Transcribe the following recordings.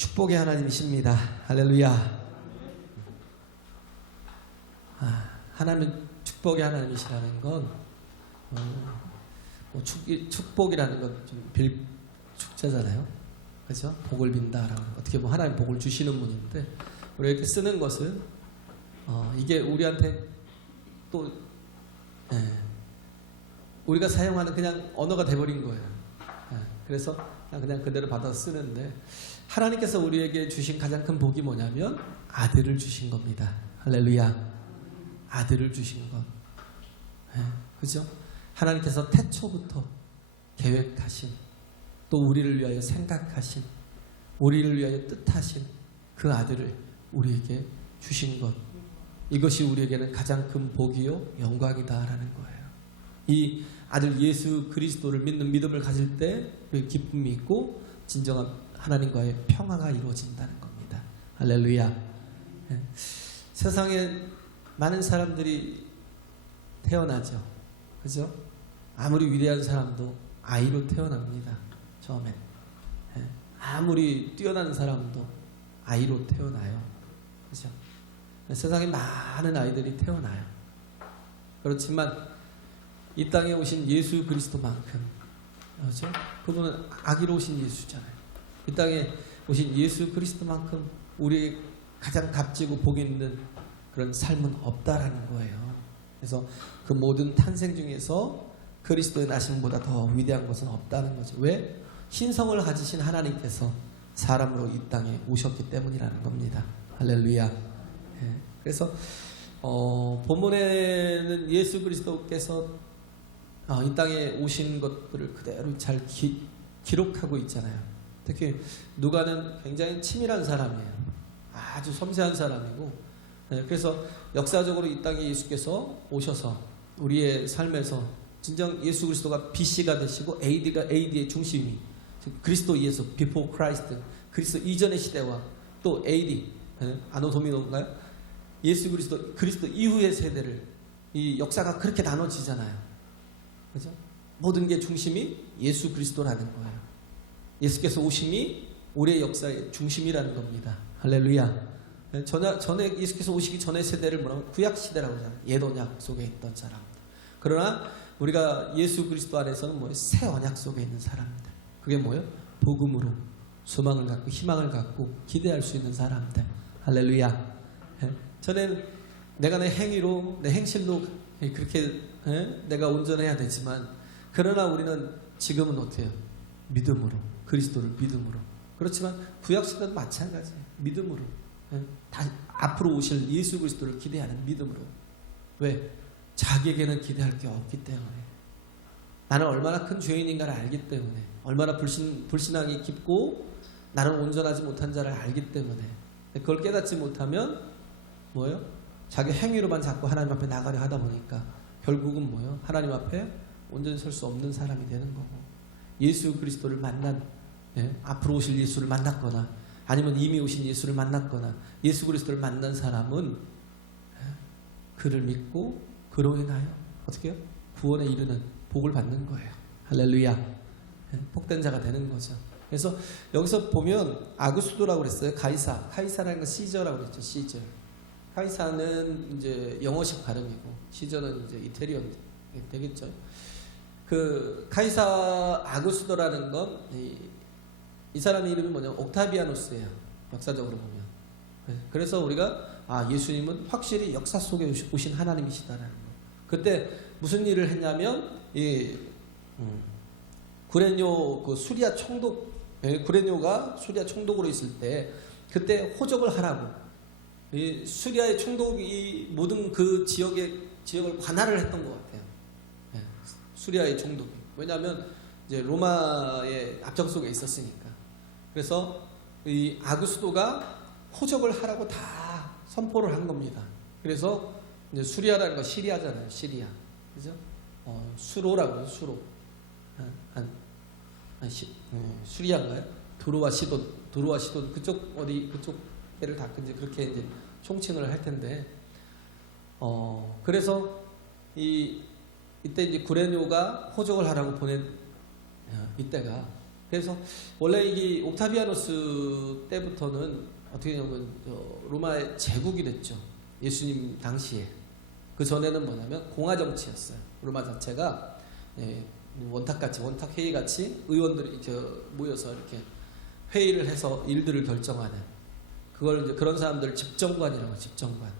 축복의 하나님이십니다. 할렐루야. 하나님은 축복의 하나님이시라는 건 축복이라는 건 좀 빌축자잖아요. 그렇죠? 복을 빈다라고 어떻게 보면 하나님 복을 주시는 분인데 우리가 이렇게 쓰는 것은 이게 우리한테 또 우리가 사용하는 그냥 언어가 돼버린 거예요. 그래서 그냥 그대로 받아서 쓰는데 하나님께서 우리에게 주신 가장 큰 복이 뭐냐면 아들을 주신 겁니다. 할렐루야. 아들을 주신 것. 그죠? 하나님께서 태초부터 계획하신, 또 우리를 위하여 생각하신, 우리를 위하여 뜻하신 그 아들을 우리에게 주신 것. 이것이 우리에게는 가장 큰 복이요 영광이다라는 거예요. 이 아들 예수 그리스도를 믿는 믿음을 가질 때 기쁨이 있고 진정한 하나님과의 평화가 이루어진다는 겁니다. 할렐루야. 세상에 많은 사람들이 태어나죠. 그죠? 아무리 위대한 사람도 아이로 태어납니다. 처음에. 아무리 뛰어난 사람도 아이로 태어나요. 그죠? 세상에 많은 아이들이 태어나요. 그렇지만 이 땅에 오신 예수 그리스도만큼, 그렇죠? 그분은 아기로 오신 예수잖아요. 이 땅에 오신 예수 그리스도만큼 우리의 가장 값지고 복 있는 그런 삶은 없다라는 거예요. 그래서 그 모든 탄생 중에서 그리스도의 나심보다 더 위대한 것은 없다는 거죠. 왜? 신성을 가지신 하나님께서 사람으로 이 땅에 오셨기 때문이라는 겁니다. 할렐루야. 그래서 본문에는 예수 그리스도께서 이 땅에 오신 것들을 그대로 잘 기록하고 있잖아요. 특히 누가는 굉장히 치밀한 사람이에요. 아주 섬세한 사람이고, 그래서 역사적으로 이 땅에 예수께서 오셔서 우리의 삶에서 진정 예수 그리스도가 BC가 되시고 AD가 AD의 중심이 그리스도 예수 before Christ, 그리스도 이전의 시대와 또 AD 아노도미노인가요? 예수 그리스도 이후의 세대를 이 역사가 그렇게 나눠지잖아요. 그죠? 모든 게 중심이 예수 그리스도라는 거예요. 예수께서 오심이 우리의 역사의 중심이라는 겁니다. 할렐루야. 전에 예수께서 오시기 전의 세대를 뭐라고 구약 시대라고 하잖아요. 옛 언약 속에 있던 사람. 그러나 우리가 예수 그리스도 안에서는 뭐예요? 새 언약 속에 있는 사람들. 그게 뭐예요? 복음으로 소망을 갖고 희망을 갖고 기대할 수 있는 사람들. 할렐루야. 전에는 내가 내 행위로 내 행실로 그렇게 내가 온전해야 되지만, 그러나 우리는 지금은 어때요? 믿음으로, 그리스도를 믿음으로. 그렇지만 구약 시대도 마찬가지예요. 믿음으로. 앞으로 오실 예수 그리스도를 기대하는 믿음으로. 왜? 자기에게는 기대할 게 없기 때문에. 나는 얼마나 큰 죄인인가를 알기 때문에, 얼마나 불신앙이 깊고 나는 온전하지 못한 자를 알기 때문에. 그걸 깨닫지 못하면 뭐예요? 자기 행위로만 자꾸 하나님 앞에 나가려 하다 보니까 결국은 뭐예요? 하나님 앞에 온전히 설 수 없는 사람이 되는 거고, 예수 그리스도를 만난, 앞으로 오실 예수를 만났거나 아니면 이미 오신 예수를 만났거나 예수 그리스도를 만난 사람은 그를 믿고 그로 인하여 어떻게 해요? 구원에 이르는 복을 받는 거예요. 할렐루야. 복된 자가 되는 거죠. 그래서 여기서 보면 아구스도라고 그랬어요. 카이사라는 건 시저라고 그랬죠. 시저. 카이사는 이제 영어식 발음이고 시저는 이제 이태리언 되겠죠. 그 카이사 아구스도라는 건 이 사람의 이름이 뭐냐면 옥타비아누스예요. 역사적으로 보면. 그래서 우리가 예수님은 확실히 역사 속에 오신 하나님이시다라는 거. 그때 무슨 일을 했냐면 구레뇨 그 수리아 총독, 구레뇨가 수리아 총독으로 있을 때 그때 호적을 하라고 이 수리아의 총독이 모든 그 지역을 관할을 했던 것 같아요. 수리아의 총독이. 왜냐하면 이제 로마의 압정 속에 있었으니까. 그래서 이 아구스도가 호적을 하라고 다 선포를 한 겁니다. 그래서 이제 수리아라는 건 시리아잖아요. 시리아. 그죠? 수로라고요. 수로. 수리아인가요? 드로와 시돈 그쪽 그쪽 애를 다 이제 그렇게 이제 총칭을 할 텐데, 그래서 이때 이제 구레뇨가 호적을 하라고 보낸 이때가 그래서 원래 이 옥타비아누스 때부터는 어떻게 보면 로마의 제국이 됐죠. 예수님 당시에. 그 전에는 뭐냐면 공화 정치였어요. 로마 자체가 원탁같이 원탁 회의같이 의원들이 모여서 이렇게 회의를 해서 일들을 결정하는, 그걸 이제 그런 사람들 집정관이라고, 집정관.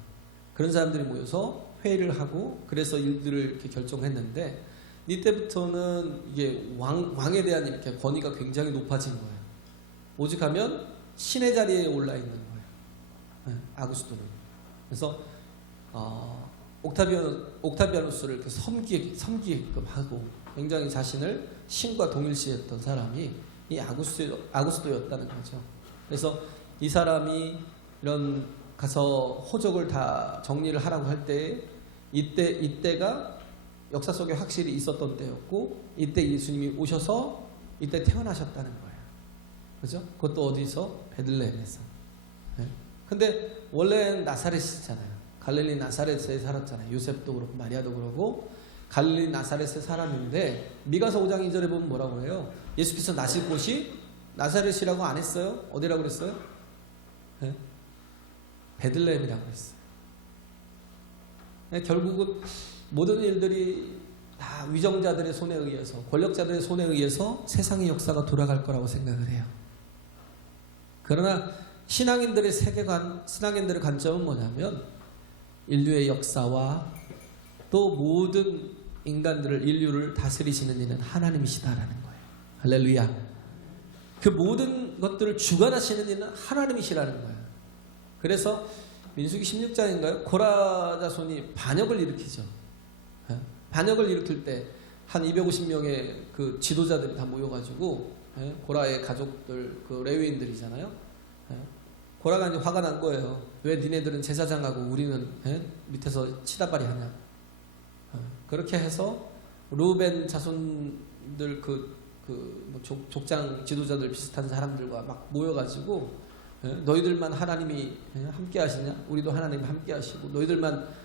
그런 사람들이 모여서 회의를 하고 그래서 일들을 이렇게 결정했는데, 이때부터는 이게 왕에 대한 이렇게 권위가 굉장히 높아진 거예요. 오직하면 신의 자리에 올라 있는 거예요. 아구스토는. 그래서 옥타비아누스를 이렇게 섬기게끔 하고 굉장히 자신을 신과 동일시했던 사람이 이 아구스토였다는 거죠. 그래서 이 사람이 이런 가서 호적을 다 정리를 하라고 할 때 이때가 역사 속에 확실히 있었던 때였고, 이때 예수님이 오셔서 이때 태어나셨다는 거예요. 그죠? 그것도 어디서? 베들레헴에서. 근데 원래는 나사렛이잖아요. 갈릴리 나사렛에 살았잖아요. 요셉도 그렇고 마리아도 그러고 갈릴리 나사렛에 살았는데, 미가서 5장 2절에 보면 뭐라고 해요? 예수께서 나실 곳이 나사렛이라고 안 했어요? 어디라고 그랬어요? 베들레헴이라고 했어요. 결국은 모든 일들이 다 위정자들의 손에 의해서, 권력자들의 손에 의해서 세상의 역사가 돌아갈 거라고 생각을 해요. 그러나 신앙인들의 세계관, 신앙인들의 관점은 뭐냐면 인류의 역사와 또 모든 인류를 다스리시는 이는 하나님이시다라는 거예요. 할렐루야. 그 모든 것들을 주관하시는 이는 하나님이시라는 거예요. 그래서 민수기 16장인가요? 고라 자손이 반역을 일으키죠. 반역을 일으킬 때 한 250명의 그 지도자들이 다 모여가지고, 고라의 가족들, 그 레위인들이잖아요. 고라가 이제 화가 난 거예요. 왜 니네들은 제사장하고 우리는 밑에서 치다발이 하냐. 그렇게 해서 루벤 자손들 뭐 족장 지도자들 비슷한 사람들과 막 모여가지고, 너희들만 하나님이 함께 하시냐? 우리도 하나님이 함께 하시고, 너희들만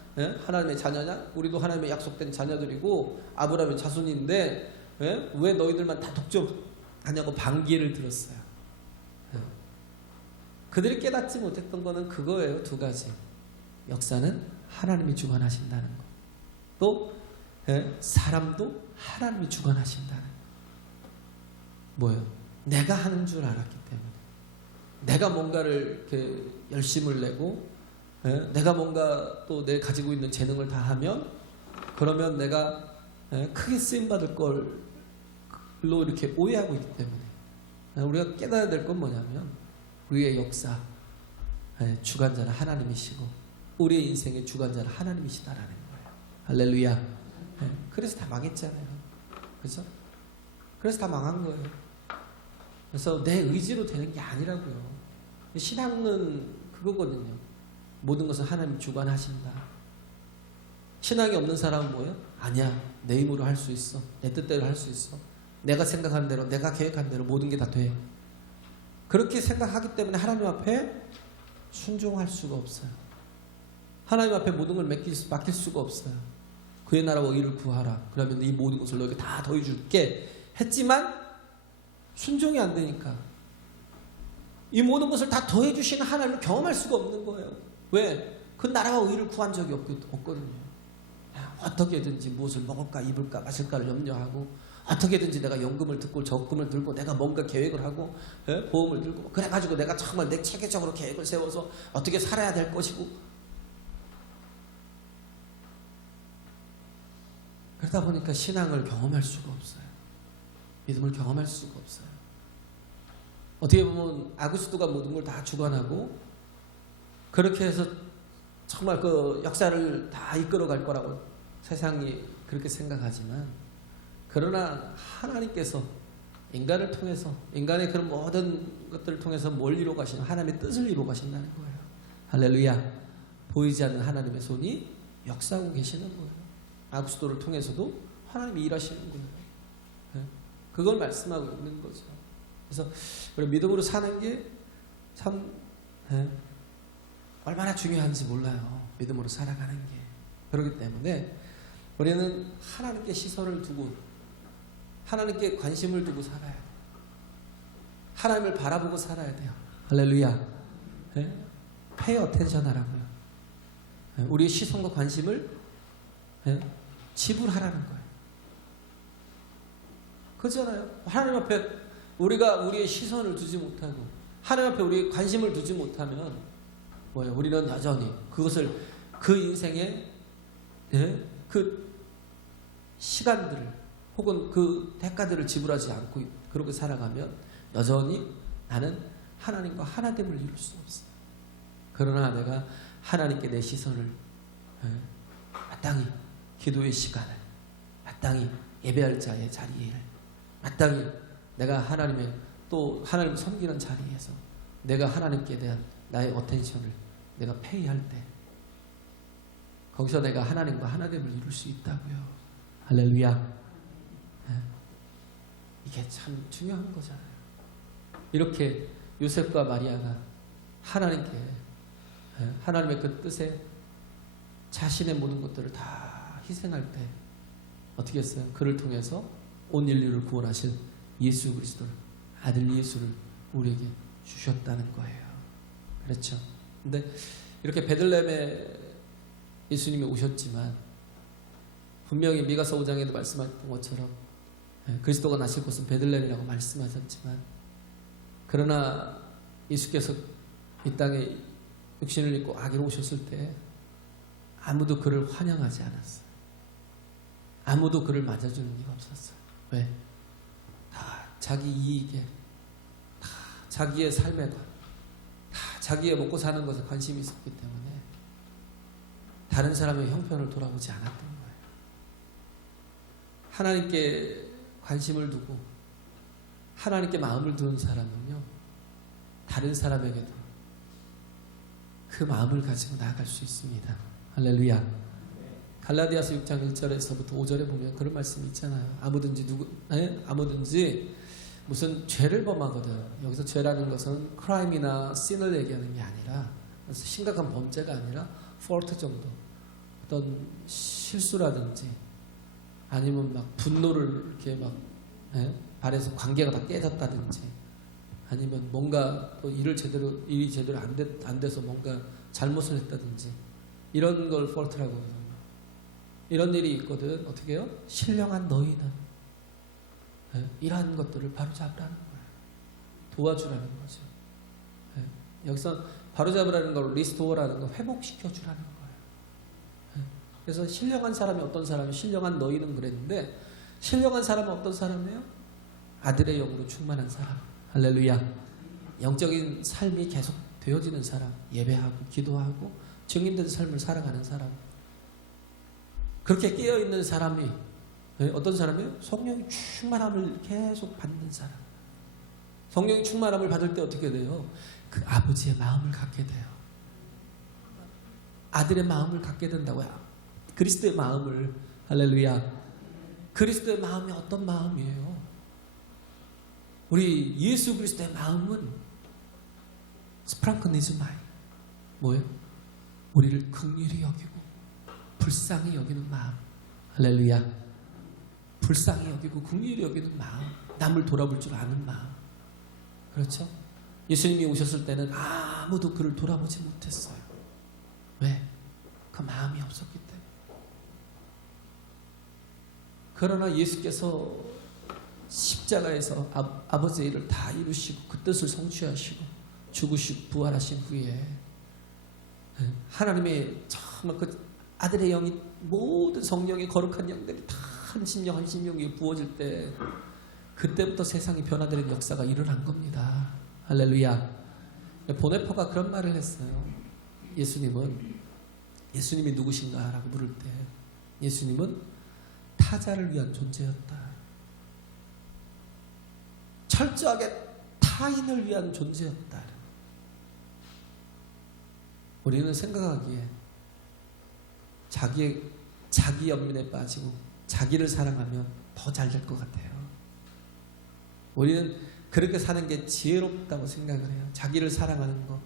하나님의 자녀냐? 우리도 하나님의 약속된 자녀들이고 아브라함의 자손인데 왜 너희들만 다 독점하냐고 반기를 들었어요. 그들이 깨닫지 못했던 거는 그거예요. 두 가지. 역사는 하나님이 주관하신다는 거. 또 사람도 하나님이 주관하신다는 거. 뭐예요? 내가 하는 줄 알았기 때문에. 내가 뭔가를 이렇게 열심을 내고, 내가 뭔가 또 내 가지고 있는 재능을 다 하면, 그러면 내가 크게 쓰임받을 걸로 이렇게 오해하고 있기 때문에, 우리가 깨달아야 될 건 뭐냐면 우리의 역사 주관자는 하나님이시고 우리의 인생의 주관자는 하나님이시다라는 거예요. 할렐루야. 그래서 다 망했잖아요. 그래서 다 망한 거예요. 그래서 내 의지로 되는 게 아니라고요. 신앙은 그거거든요. 모든 것은 하나님 주관하신다. 신앙이 없는 사람은 뭐예요? 아니야, 내 힘으로 할 수 있어. 내 뜻대로 할 수 있어. 내가 생각한 대로, 내가 계획한 대로 모든 게 다 돼. 그렇게 생각하기 때문에 하나님 앞에 순종할 수가 없어요. 하나님 앞에 모든 걸 맡길 수가 없어요. 그의 나라와 의를 구하라. 그러면 이 모든 것을 너에게 다 더해줄게 했지만 순종이 안 되니까 이 모든 것을 다 더해주시는 하나님을 경험할 수가 없는 거예요. 왜? 그 나라와 의를 구한 적이 없거든요. 어떻게든지 무엇을 먹을까 입을까 마실까를 염려하고, 어떻게든지 내가 연금을 듣고 적금을 들고 내가 뭔가 계획을 하고 보험을 들고 그래가지고 내가 정말 내 체계적으로 계획을 세워서 어떻게 살아야 될 것이고, 그러다 보니까 신앙을 경험할 수가 없어요. 믿음을 경험할 수가 없어요. 어떻게 보면 아구스토가 모든 걸 다 주관하고 그렇게 해서 정말 그 역사를 다 이끌어갈 거라고 세상이 그렇게 생각하지만, 그러나 하나님께서 인간을 통해서, 인간의 그런 모든 것들을 통해서 뭘 이루어 가시는, 하나님의 뜻을 이루어 가신다는 거예요. 할렐루야. 보이지 않는 하나님의 손이 역사하고 계시는 거예요. 아구스토를 통해서도 하나님이 일하시는 거예요. 그걸 말씀하고 있는 거죠. 그래서 우리 믿음으로 사는 게 참 얼마나 중요한지 몰라요. 믿음으로 살아가는 게. 그렇기 때문에 우리는 하나님께 시선을 두고 하나님께 관심을 두고 살아요. 하나님을 바라보고 살아야 돼요. 할렐루야. 예? pay attention 하라고요. 예? 우리의 시선과 관심을 예? 지불하라는 거예요. 그렇잖아요. 하나님 앞에 우리가 우리의 시선을 두지 못하고 하나님 앞에 우리의 관심을 두지 못하면 뭐예요? 우리는 여전히 그것을 그 인생의 예? 그 시간들을 혹은 그 대가들을 지불하지 않고 그렇게 살아가면 여전히 나는 하나님과 하나됨을 이룰 수 없어요. 그러나 내가 하나님께 내 시선을 마땅히 기도의 시간을 마땅히 예배할 자의 자리를 마땅히 내가 하나님의 또 하나님을 섬기는 자리에서 내가 하나님께 대한 나의 어텐션을 내가 페이할 때 거기서 내가 하나님과 하나됨을 이룰 수 있다고요. 할렐루야. 이게 참 중요한 거잖아요. 이렇게 요셉과 마리아가 하나님께 하나님의 그 뜻에 자신의 모든 것들을 다 희생할 때 어떻게 했어요? 그를 통해서 온 인류를 구원하신 예수 그리스도를 아들 예수를 우리에게 주셨다는 거예요. 그렇죠? 근데 이렇게 베들레헴에 예수님이 오셨지만 분명히 미가서 5장에도 말씀하셨던 것처럼 그리스도가 나실 곳은 베들레헴이라고 말씀하셨지만 그러나 예수께서 이 땅에 육신을 입고 아기로 오셨을 때 아무도 그를 환영하지 않았어요. 아무도 그를 맞아주는 이가 없었어요. 왜? 다 자기 이익에 다 자기의 삶에 다 자기의 먹고 사는 것에 관심이 있었기 때문에 다른 사람의 형편을 돌아보지 않았던 거예요. 하나님께 관심을 두고 하나님께 마음을 두는 사람은요 다른 사람에게도 그 마음을 가지고 나아갈 수 있습니다. 할렐루야. 갈라디아서 6장 1절에서부터 5절에 보면 그런 말씀이 있잖아요. 아무든지 무슨 죄를 범하거든. 여기서 죄라는 것은 크라임이나 신을 얘기하는 게 아니라 심각한 범죄가 아니라 fault 정도 어떤 실수라든지 아니면 막 분노를 이렇게 막 발에서 관계가 다 깨졌다든지 아니면 뭔가 또 일이 제대로 안 돼서 뭔가 잘못을 했다든지 이런 걸 fault라고 하거든요. 이런 일이 있거든. 어떻게 해요? 신령한 너희는 이러한 것들을 바로잡으라는 거예요. 도와주라는 거죠. 여기서 바로잡으라는 걸 리스토어라는 거 회복시켜주라는 거예요. 그래서 신령한 사람이 어떤 사람이 신령한 너희는 그랬는데 신령한 사람은 어떤 사람이에요? 아들의 영으로 충만한 사람. 할렐루야. 영적인 삶이 계속 되어지는 사람. 예배하고 기도하고 증인된 삶을 살아가는 사람. 그렇게 깨어있는 사람이 어떤 사람이에요? 성령의 충만함을 계속 받는 사람. 성령의 충만함을 받을 때 어떻게 돼요? 그 아버지의 마음을 갖게 돼요. 아들의 마음을 갖게 된다고요. 그리스도의 마음을. 할렐루야. 그리스도의 마음이 어떤 마음이에요? 우리 예수 그리스도의 마음은 스프랑크니즈마이 뭐예요? 우리를 긍휼히 여기고 불쌍히 여기는 마음. 할렐루야. 불쌍히 여기고 긍휼히 여기는 마음. 남을 돌아볼 줄 아는 마음. 그렇죠? 예수님이 오셨을 때는 아무도 그를 돌아보지 못했어요. 왜? 그 마음이 없었기 때문에. 그러나 예수께서 십자가에서 아버지의 일을 다 이루시고 그 뜻을 성취하시고 죽으시고 부활하신 후에 하나님의 정말 그 아들의 영이 모든 성령의 거룩한 영들이 다 한 심령 한 심령이 부어질 때 그때부터 세상이 변화되는 역사가 일어난 겁니다. 할렐루야. 보네퍼가 그런 말을 했어요. 예수님이 누구신가? 라고 물을 때 예수님은 타자를 위한 존재였다. 철저하게 타인을 위한 존재였다. 우리는 생각하기에 자기 연민에 빠지고 자기를 사랑하면 더 잘 될 것 같아요. 우리는 그렇게 사는 게 지혜롭다고 생각을 해요. 자기를 사랑하는 거.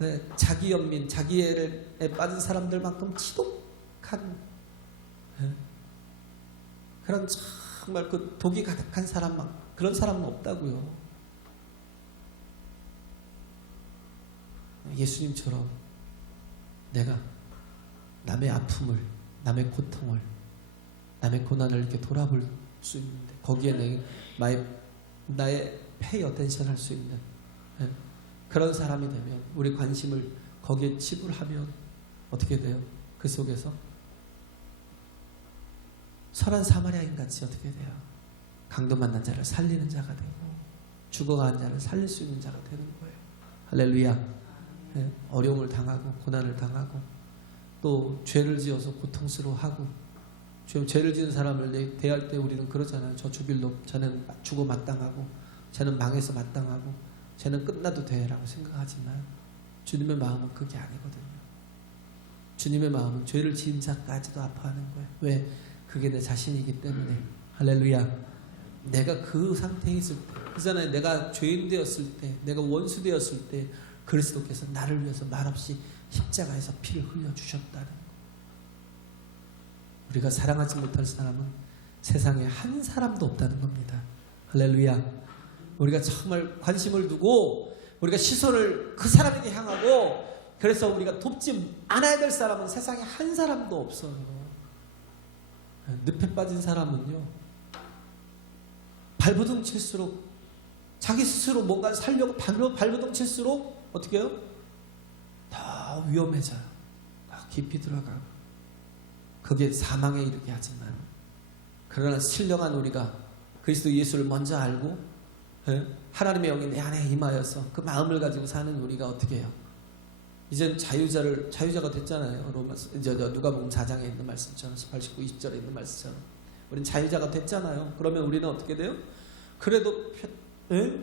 네, 자기 연민, 자기에 빠진 사람들만큼 지독한 그런 정말 그 독이 가득한 사람만 그런 사람은 없다고요. 예수님처럼 내가 남의 아픔을, 남의 고통을, 남의 고난을 이렇게 돌아볼 수 있는데 거기에 나의 페이 어텐션 할 수 있는 그런 사람이 되면, 우리 관심을 거기에 지불하면 어떻게 돼요? 그 속에서 선한 사마리아인 같이 어떻게 돼요? 강도 만난 자를 살리는 자가 되고 죽어가는 자를 살릴 수 있는 자가 되는 거예요. 할렐루야. 어려움을 당하고 고난을 당하고 또 죄를 지어서 고통스러워하고, 죄를 지은 사람을 대할 때 우리는 그러잖아요. 저 주빌로 저는 죽어 마땅하고 쟤는 망해서 마땅하고 쟤는 끝나도 돼라고 생각하지만 주님의 마음은 그게 아니거든요. 주님의 마음은 죄를 지은 자까지도 아파하는 거예요. 왜? 그게 내 자신이기 때문에. 할렐루야. 내가 그 상태에 있을 때, 그잖아요. 내가 죄인 되었을 때, 내가 원수 되었을 때 그리스도께서 나를 위해서 말없이 십자가에서 피를 흘려주셨다는 거. 우리가 사랑하지 못할 사람은 세상에 한 사람도 없다는 겁니다. 할렐루야. 우리가 정말 관심을 두고 우리가 시선을 그 사람에게 향하고, 그래서 우리가 돕지 않아야 될 사람은 세상에 한 사람도 없어요. 늪에 빠진 사람은요, 발버둥 칠수록, 자기 스스로 뭔가 살려고 발버둥 칠수록 어떻게 해요? 더 위험해져요. 더 깊이 들어가고. 그게 사망에 이르게 하지만, 그러나 신령한 우리가 그리스도 예수를 먼저 알고 하나님의 영이 내 안에 임하여서 그 마음을 가지고 사는 우리가 어떻게 해요? 이젠 자유자가 됐잖아요. 이제 누가복음 4장에 있는 말씀처럼, 18, 19, 20절에 있는 말씀처럼 우리는 자유자가 됐잖아요. 그러면 우리는 어떻게 돼요? 그래도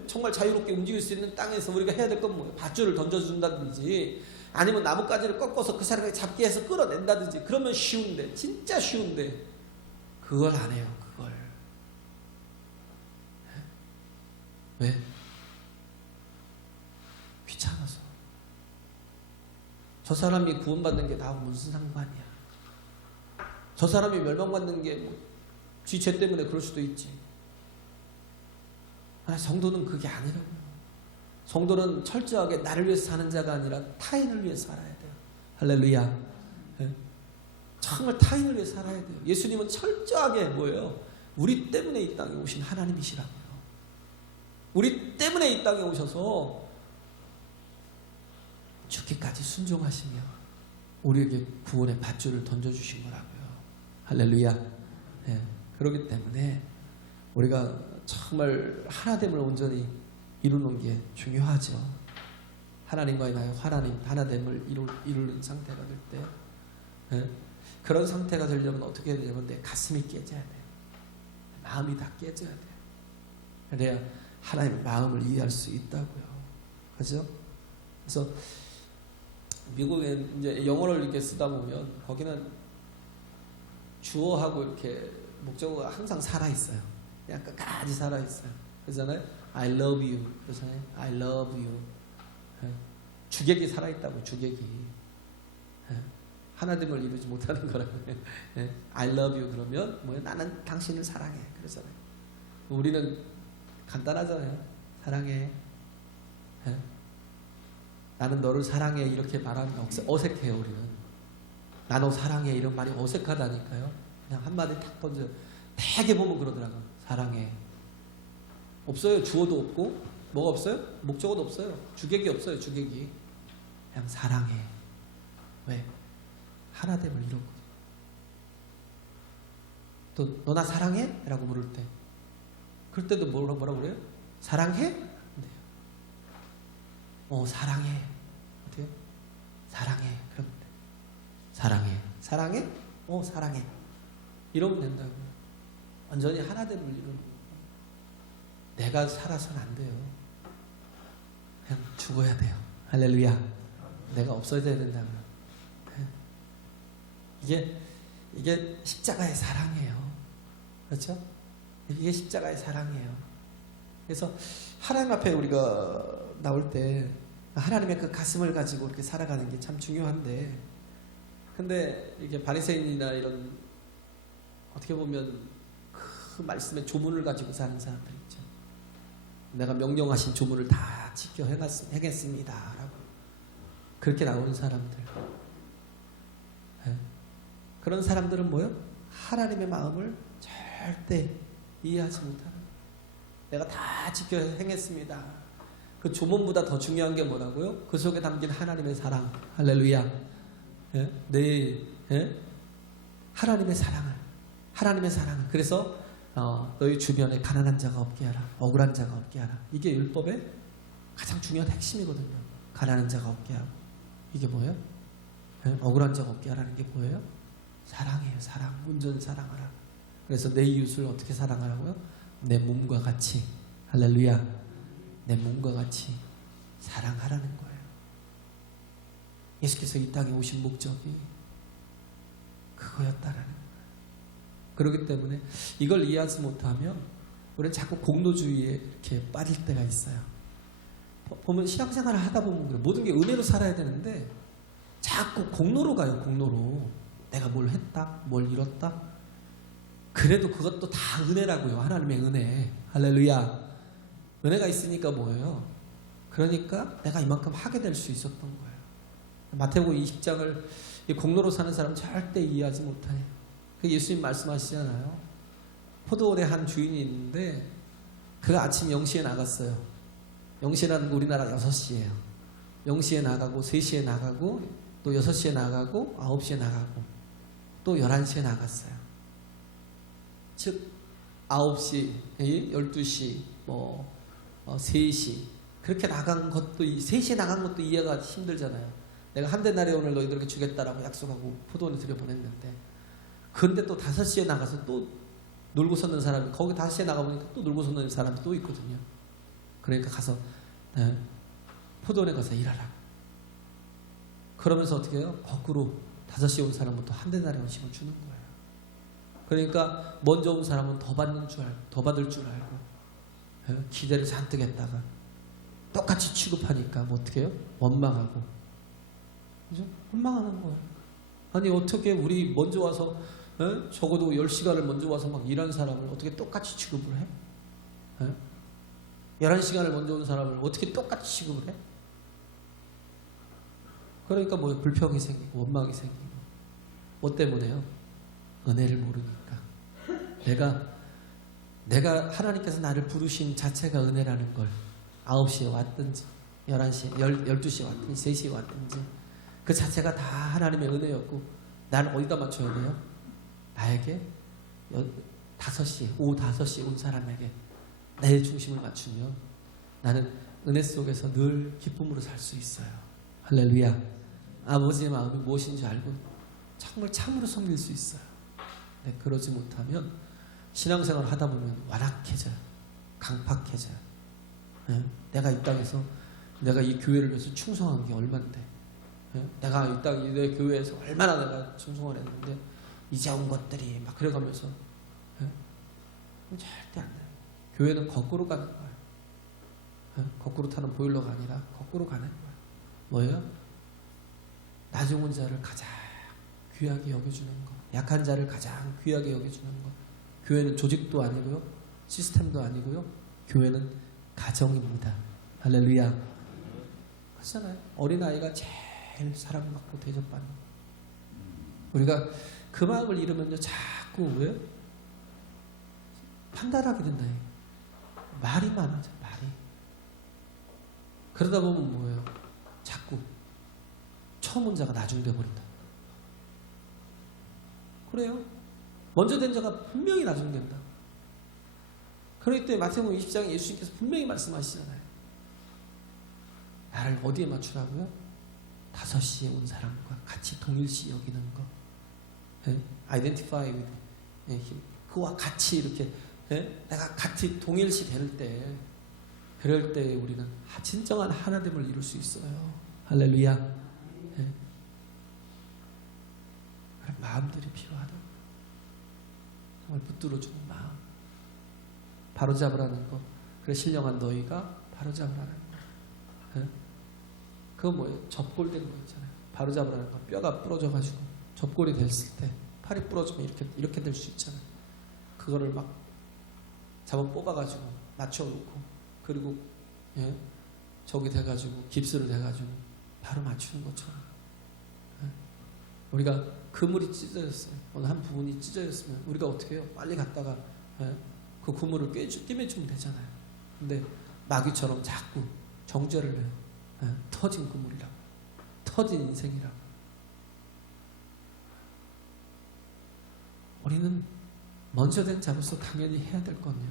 정말 자유롭게 움직일 수 있는 땅에서 우리가 해야 될 건 뭐예요? 밧줄을 던져준다든지 아니면 나뭇가지를 꺾어서 그 사람을 잡게 해서 끌어낸다든지, 그러면 쉬운데, 진짜 쉬운데 그걸 안 해요. 그걸. 왜? 귀찮아서. 저 사람이 구원받는 게 나하고 무슨 상관이야? 저 사람이 멸망받는 게 지 죄 때문에 그럴 수도 있지. 성도는 그게 아니라고요. 성도는 철저하게 나를 위해서 사는 자가 아니라 타인을 위해 살아야 돼요. 할렐루야. 정말 타인을 위해 살아야 돼요. 예수님은 철저하게 뭐예요? 우리 때문에 이 땅에 오신 하나님이시라고요. 우리 때문에 이 땅에 오셔서 죽기까지 순종하시며 우리에게 구원의 밧줄을 던져주신 거라고요. 할렐루야. 그렇기 때문에 우리가 정말 하나됨을 온전히 이루는 게 중요하죠. 하나님과의 나의 하나됨을 이루는 상태가 될 때, 그런 상태가 되려면 어떻게 해야 되냐면 내 가슴이 깨져야 돼요. 마음이 다 깨져야 돼요. 그래야 하나님의 마음을 이해할 수 있다고요. 그죠? 그래서 미국에 이제 영어를 이렇게 쓰다 보면 거기는 주어하고 이렇게 목적어가 항상 살아있어요. 그냥 끝까지 살아있어요. 그러잖아요. I love you. 그러잖아요. I love you. 주객이 살아있다고, 주객이. 하나됨을 이루지 못하는 거라고요. I love you 그러면 뭐예요? 나는 당신을 사랑해. 그러잖아요. 우리는 간단하잖아요. 사랑해. 나는 너를 사랑해. 이렇게 말하는 어색해요. 우리는. 나 너 사랑해. 이런 말이 어색하다니까요. 그냥 한마디 탁 던져. 되게 보면 그러더라고요. 사랑해. 없어요. 주어도 없고 뭐가 없어요? 목적어도 없어요. 주객이 없어요. 주객이. 그냥 사랑해. 왜? 하나됨을 이뤘거든요. 또 너 나 사랑해? 라고 물을 때, 그럴 때도 뭐라고 그래요? 사랑해? 근데요. 사랑해. 어때요? 사랑해. 그러면 돼. 사랑해. 사랑해? 사랑해. 이러면 된다고요. 완전히 하나됨을 이루는 거예요. 내가 살아서는 안 돼요. 그냥 죽어야 돼요. 할렐루야. 내가 없어져야 된다고요. 이게 십자가의 사랑이에요. 그렇죠? 이게 십자가의 사랑이에요. 그래서 하나님 앞에 우리가 나올 때 하나님의 그 가슴을 가지고 이렇게 살아가는 게 참 중요한데, 근데 이게 바리새인이나 이런 어떻게 보면 그 말씀의 조문을 가지고 사는 사람들 있죠. 내가 명령하신 조문을 다 지켜 행했습니다 라고. 그렇게 나오는 사람들. 예. 그런 사람들은 뭐요? 하나님의 마음을 절대 이해하지 못하는. 내가 다 지켜 행했습니다. 그 조문보다 더 중요한 게 뭐라고요? 그 속에 담긴 하나님의 사랑. 할렐루야. 예? 예? 하나님의 사랑을. 그래서 너희 주변에 가난한 자가 없게 하라. 억울한 자가 없게 하라. 이게 율법의 가장 중요한 핵심이거든요. 가난한 자가 없게 하고. 이게 뭐예요? 예? 억울한 자가 없게 하라는 게 뭐예요? 사랑이에요. 사랑. 온전히 사랑하라. 그래서 내 이웃을 어떻게 사랑하라고요? 내 몸과 같이. 할렐루야. 내 몸과 같이 사랑하라는 거예요. 예수께서 이 땅에 오신 목적이 그거였다라는 거예요. 그렇기 때문에 이걸 이해하지 못하면 우리는 자꾸 공로주의에 이렇게 빠질 때가 있어요. 보면 신앙생활을 하다 보면 그래. 모든 게 은혜로 살아야 되는데 자꾸 공로로 가요. 공로로. 내가 뭘 했다, 뭘 이뤘다. 그래도 그것도 다 은혜라고요. 하나님의 은혜. 할렐루야. 은혜가 있으니까 뭐예요? 그러니까 내가 이만큼 하게 될 수 있었던 거예요. 마태복음 20장을 공로로 사는 사람은 절대 이해하지 못해. 예수님 말씀하시잖아요. 포도원에 한 주인이 있는데 그가 아침 0시에 나갔어요. 0시라는 거 우리나라 6시예요. 0시에 나가고 3시에 나가고 또 6시에 나가고 9시에 나가고 또 11시에 나갔어요. 즉 9시, 12시, 3시 그렇게 나간 것도 3시에 나간 것도 이해가 힘들잖아요. 내가 한 데나리 오늘 너희들에게 주겠다라고 약속하고 포도원에 들여보냈는데 근데 또 5시에 나가서 또 놀고 섰는 사람이 거기 5시에 나가보니까 또 놀고 섰는 사람이 또 있거든요. 그러니까 가서 포도원에 가서 일하라. 그러면서 어떻게 해요? 거꾸로 5시에 온 사람은 또 한 데나리 원씩을 주는 거예요. 그러니까 먼저 온 사람은 더 받을 줄 알고 기대를 잔뜩 했다가 똑같이 취급하니까 뭐 어떻게 해요? 원망하고 그죠? 원망하는 거예요. 아니 어떻게 우리 먼저 와서 적어도 10시간을 먼저 와서 막 일한 사람을 어떻게 똑같이 취급을 해? 11시간을 먼저 온 사람을 어떻게 똑같이 취급을 해? 그러니까 뭐 불평이 생기고 원망이 생기고 뭐 때문에요? 은혜를 모르니까. 내가 하나님께서 나를 부르신 자체가 은혜라는 걸 9시에 왔든지 11시에 12시에 왔든지 3시에 왔든지 그 자체가 다 하나님의 은혜였고 나는 어디다 맞춰야 돼요? 나에게 5시, 오후 5시에 온 사람에게 내 중심을 맞추면 나는 은혜 속에서 늘 기쁨으로 살 수 있어요. 할렐루야. 아버지의 마음이 무엇인지 알고 정말 참으로 섬길 수 있어요. 네, 그러지 못하면 신앙생활을 하다 보면 완악해져요. 강팍해져요. 네? 내가 이 땅에서 내가 이 교회를 위해서 충성한 게 얼만데 네? 내가 이 땅 내 교회에서 얼마나 내가 충성을 했는데 이제 온 것들이 막 그래가면서 네? 절대 안 돼요. 교회는 거꾸로 가는 거예요. 네? 거꾸로 타는 보일러가 아니라 거꾸로 가는 거예요. 뭐예요? 나중 온 자를 가장 귀하게 여겨주는 거. 약한 자를 가장 귀하게 여겨주는 거. 교회는 조직도 아니고요. 시스템도 아니고요. 교회는 가정입니다. 할렐루야. 그렇잖아요. 어린아이가 제일 사랑받고 대접받는 거. 우리가 그 마음을 잃으면요. 자꾸 왜요? 판단하게 된다요. 말이 많아져. 말이. 그러다 보면 뭐예요? 자꾸 처음 온 자가 나중 돼버린다. 그래요. 먼저 된 자가 분명히 나중 된다. 그렇기 때문에 마태복음 20장에 예수님께서 분명히 말씀하시잖아요. 나를 어디에 맞추라고요? 5시에 온 사람과 같이 동일시 여기는 거. Identify with him. 그와 같이 이렇게 내가 같이 동일시 될 때 그럴 때 우리는 진정한 하나됨을 이룰 수 있어요. 할렐루야. 마음들이 필요하다. 정말 붙들어주는 마음. 바로잡으라는 거. 그래 신령한 너희가 바로잡으라는 거. 그거 뭐예요? 접골된 거 있잖아요. 바로잡으라는 거. 뼈가 부러져가지고 접골이 됐을 때 팔이 부러지면 이렇게 될 수 있잖아요. 그거를 막 잡아 뽑아가지고 맞춰놓고 그리고 저기 돼가지고 깁스로 돼가지고 바로 맞추는 것처럼. 우리가 그물이 찢어졌어요. 어느 한 부분이 찢어졌으면 우리가 어떻게 해요? 빨리 갔다가 그 그물을 꿰매주면 되잖아요. 근데 마귀처럼 자꾸 정죄를 해요. 터진 그물이라고, 터진 인생이라고. 우리는 먼저 된 자로서 당연히 해야 될 건요,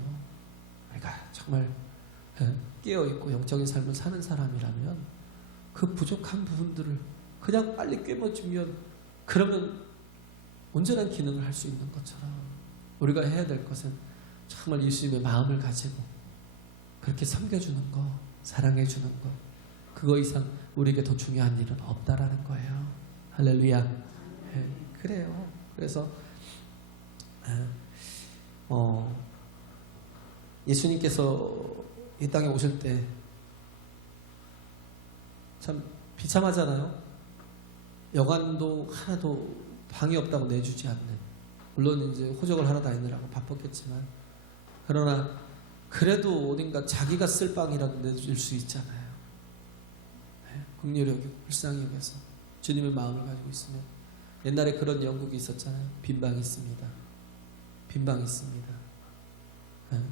우리가 정말 깨어있고 영적인 삶을 사는 사람이라면 그 부족한 부분들을 그냥 빨리 꿰매주면, 그러면 온전한 기능을 할 수 있는 것처럼 우리가 해야 될 것은 정말 예수님의 마음을 가지고 그렇게 섬겨주는 거, 사랑해주는 거, 그거 이상 우리에게 더 중요한 일은 없다라는 거예요. 할렐루야. 그래요. 그래서 예수님께서 이 땅에 오실 때 참 비참하잖아요. 여관도 하나도 방이 없다고 내주지 않는, 물론 이제 호적을 하러 다니느라고 바빴겠지만, 그러나 그래도 어딘가 자기가 쓸 방이라도 내줄 수 있잖아요. 긍휼히 여기고 불쌍히 여겨서 주님의 마음을 가지고 있으면. 옛날에 그런 연극이 있었잖아요. 빈방이 있습니다. 빈방이 있습니다.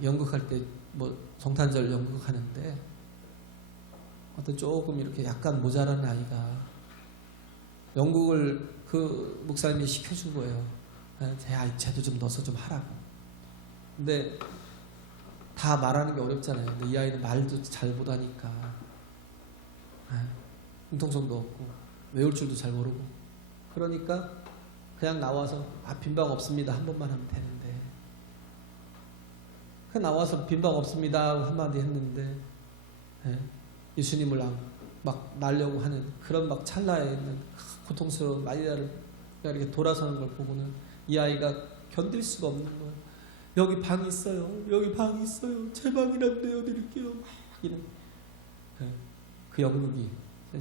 연극할 때 뭐 성탄절 연극하는데 어떤 조금 이렇게 약간 모자란 아이가 연극을 그 목사님이 시켜준 거예요. 제 아이 쟤도 좀 넣어서 좀 하라고. 근데 다 말하는 게 어렵잖아요. 근데 이 아이는 말도 잘 못하니까 융통성도 없고 외울 줄도 잘 모르고, 그러니까 그냥 나와서 빈방 없습니다 한 번만 하면 되는데, 그 나와서 빈방 없습니다 한마디 했는데 예수님을 막 날려고 하는 그런 막 찰나에 있는 고통스러운 마리아를 이렇게 돌아서는 걸 보고는 이 아이가 견딜 수가 없는 거예요. 여기 방이 있어요. 여기 방이 있어요. 제 방이라도 내어드릴게요. 막 이런 그 연극이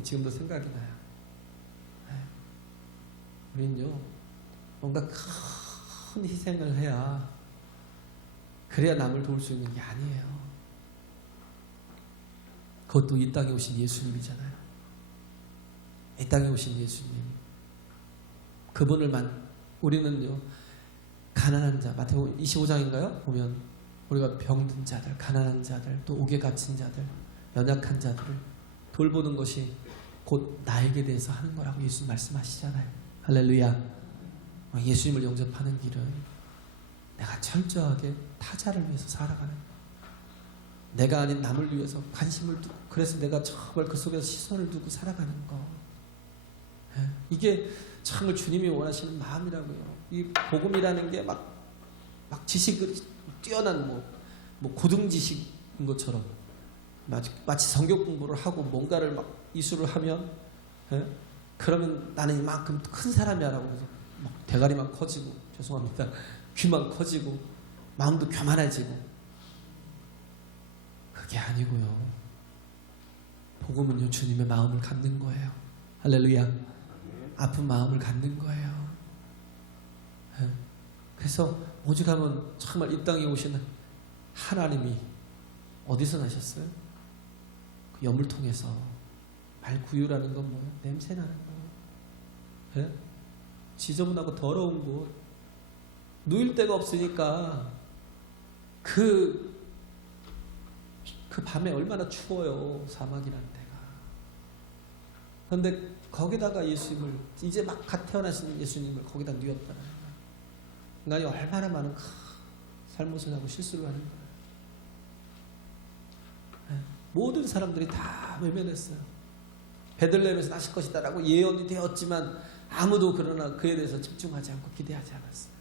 지금도 생각이 나요. 우린요, 뭔가 큰 희생을 해야, 그래야 남을 도울 수 있는 게 아니에요. 그것도 이 땅에 오신 예수님이잖아요. 이 땅에 오신 예수님, 그분을만 우리는요, 가난한 자, 마태복음 25장인가요? 보면 우리가 병든 자들, 가난한 자들, 또 옥에 갇힌 자들, 연약한 자들을 돌보는 것이 곧 나에게 대해서 하는 거라고 예수님 말씀하시잖아요. 할렐루야. 예수님을 영접하는 길은 내가 철저하게 타자를 위해서 살아가는 거예요. 내가 아닌 남을 위해서 관심을 두고, 그래서 내가 정말 그 속에서 시선을 두고 살아가는 거. 이게 정말 주님이 원하시는 마음이라고요. 이 복음이라는 게 막 지식이 뛰어난 뭐 고등 지식인 것처럼 마치 성경 공부를 하고 뭔가를 막 이수를 하면, 그러면 나는 이만큼 큰 사람이라고 해서 막 대가리만 커지고, 죄송합니다, 귀만 커지고 마음도 교만해지고, 그게 아니고요. 복음은요, 주님의 마음을 갖는 거예요. 할렐루야. 아픈 마음을 갖는 거예요. 그래서 오죽하면 정말 이 땅에 오시는 하나님이 어디서 나셨어요? 그 여물통에서. 말구유라는 건 뭐예요? 냄새 나는 거예요. 지저분하고 더러운 곳, 누일 데가 없으니까 그 밤에 얼마나 추워요, 사막이라는 데가. 그런데 거기다가 예수님을, 이제 막 갓 태어나신 예수님을 거기다 뉘었다는 거예요. 인간이 얼마나 많은 잘못을 하고 실수를 하는 거예요. 모든 사람들이 다 외면했어요. 베들레헴에서 나실 것이다라고 예언이 되었지만 아무도 그러나 그에 대해서 집중하지 않고 기대하지 않았어요.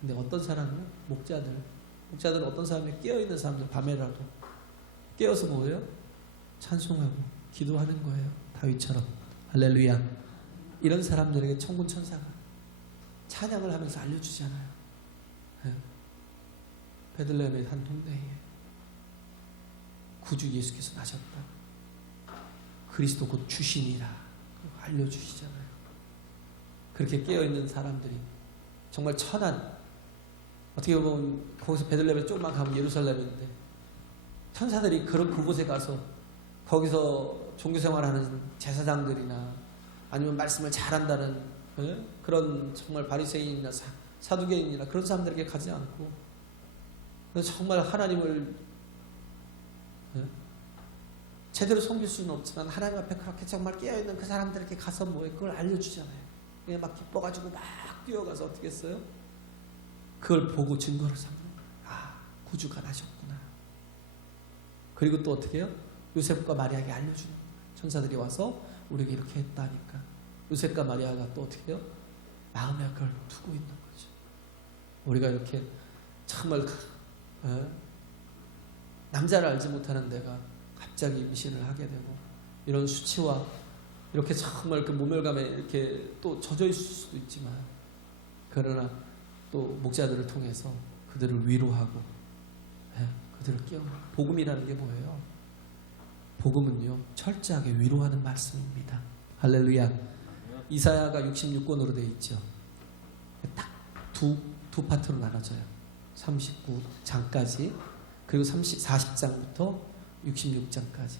근데 어떤 사람은 목자들은 어떤 사람이 깨어있는 사람들, 밤에라도 깨어서 뭐예요? 찬송하고 기도하는 거예요. 다윗처럼. 할렐루야. 이런 사람들에게 천군 천사가 찬양을 하면서 알려주잖아요. 베들레헴의 한 동네에 구주 예수께서 나셨다. 그리스도 곧 주신이라 알려주시잖아요. 그렇게 깨어있는 사람들이 정말 천한, 어떻게 보면 거기서 베들레헴에 조금만 가면 예루살렘인데 천사들이 그곳에 가서 거기서 종교생활하는 제사장들이나 아니면 말씀을 잘한다는 그런 정말 바리새인이나 사두개인이나 그런 사람들에게 가지 않고 정말 하나님을 제대로 섬길 수는 없지만 하나님 앞에 그렇게 정말 깨어있는 그 사람들에게 가서 뭐해 그걸 알려주잖아요. 그냥 막 기뻐가지고 막 뛰어가서 어떻게 했어요? 그걸 보고 증거를 삼는 거예요. 아, 구주가 나셨구나. 그리고 또 어떻게 해요? 요셉과 마리아에게 알려주는 거예요. 천사들이 와서 우리에게 이렇게 했다니까. 요셉과 마리아가 또 어떻게 해요? 마음에 그걸 두고 있는 거죠. 우리가 이렇게 정말 남자를 알지 못하는 내가 갑자기 임신을 하게 되고 이런 수치와 이렇게 정말 그 모멸감에 이렇게 또 젖어 있을 수도 있지만 그러나 또 목자들을 통해서 그들을 위로하고 그들을 깨우는 복음이라는 게 뭐예요? 복음은요 철저하게 위로하는 말씀입니다. 할렐루야. 이사야가 66권으로 되어 있죠. 딱 두 파트로 나눠져요. 39장까지 그리고 40장부터 66장까지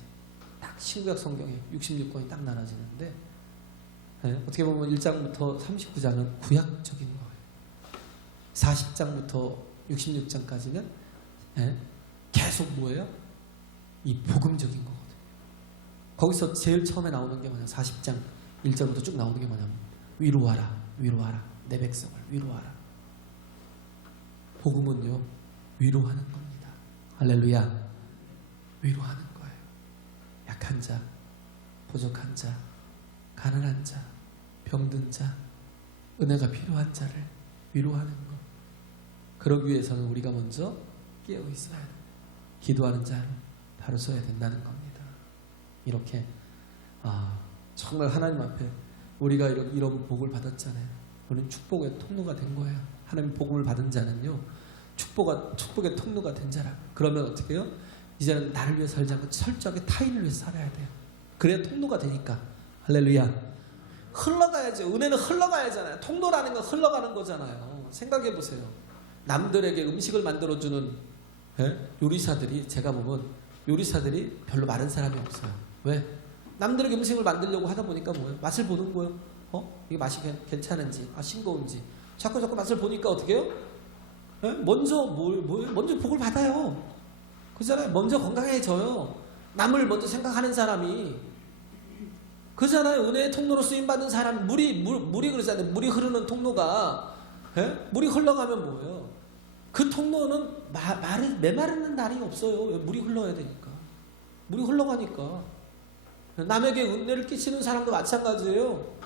딱 신구약 성경에 66권이 딱 나눠지는데 어떻게 보면 1장부터 39장은 구약적인 거예요. 40장부터 66장까지는 계속 뭐예요? 이 복음적인 거거든요. 거기서 제일 처음에 나오는 게 뭐냐? 40장 1절부터 쭉 나오는 게 뭐냐면 위로하라, 위로하라, 내 백성을 위로하라. 복음은요 위로하는 겁니다. 할렐루야. 위로하는 거예요. 약한 자, 부족한 자, 가난한 자, 병든 자, 은혜가 필요한 자를 위로하는 것. 그러기 위해서는 우리가 먼저 깨어 있어야 돼요. 기도하는 자는 바로 서야 된다는 겁니다. 이렇게 정말 하나님 앞에 우리가 이런 복을 받았잖아요. 우리는 축복의 통로가 된 거예요. 하나님 복음을 받은 자는요 축복의 통로가 된 자라. 그러면 어떻게 해요? 이제는 나를 위해 살지 않고 철저하게 타인을 위해 살아야 돼요. 그래야 통로가 되니까. 할렐루야. 흘러가야죠. 은혜는 흘러가야잖아요. 통로라는 건 흘러가는 거잖아요. 생각해 보세요. 남들에게 음식을 만들어주는 요리사들이 제가 보면 요리사들이 별로 마른 사람이 없어요. 왜? 남들에게 음식을 만들려고 하다 보니까 뭐예요? 맛을 보는 거예요. 이게 맛이 괜찮은지, 싱거운지. 자꾸 맛을 보니까 어떻게 해요? 먼저 먼저 복을 받아요. 그잖아요. 먼저 건강해져요. 남을 먼저 생각하는 사람이. 그잖아요. 은혜의 통로로 쓰임받은 사람, 물이 그러잖아요. 물이 흐르는 통로가, 물이 흘러가면 뭐예요? 그 통로는 메마르는 날이 없어요. 물이 흘러야 되니까. 물이 흘러가니까. 남에게 은혜를 끼치는 사람도 마찬가지예요.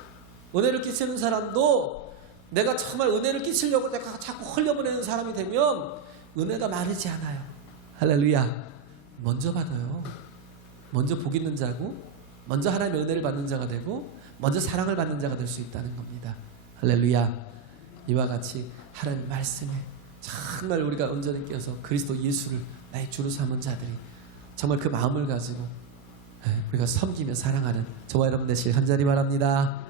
은혜를 끼치는 사람도 내가 정말 은혜를 끼치려고 내가 자꾸 흘려보내는 사람이 되면 은혜가 마르지 않아요. 할렐루야. 먼저 받아요. 먼저 복 있는 자고 먼저 하나님의 은혜를 받는 자가 되고 먼저 사랑을 받는 자가 될 수 있다는 겁니다. 할렐루야. 이와 같이 하나님 말씀에 정말 우리가 온전히 깨어서 그리스도 예수를 나의 주로 삼은 자들이 정말 그 마음을 가지고 우리가 섬기며 사랑하는 저와 여러분 되시길 간절히 바랍니다.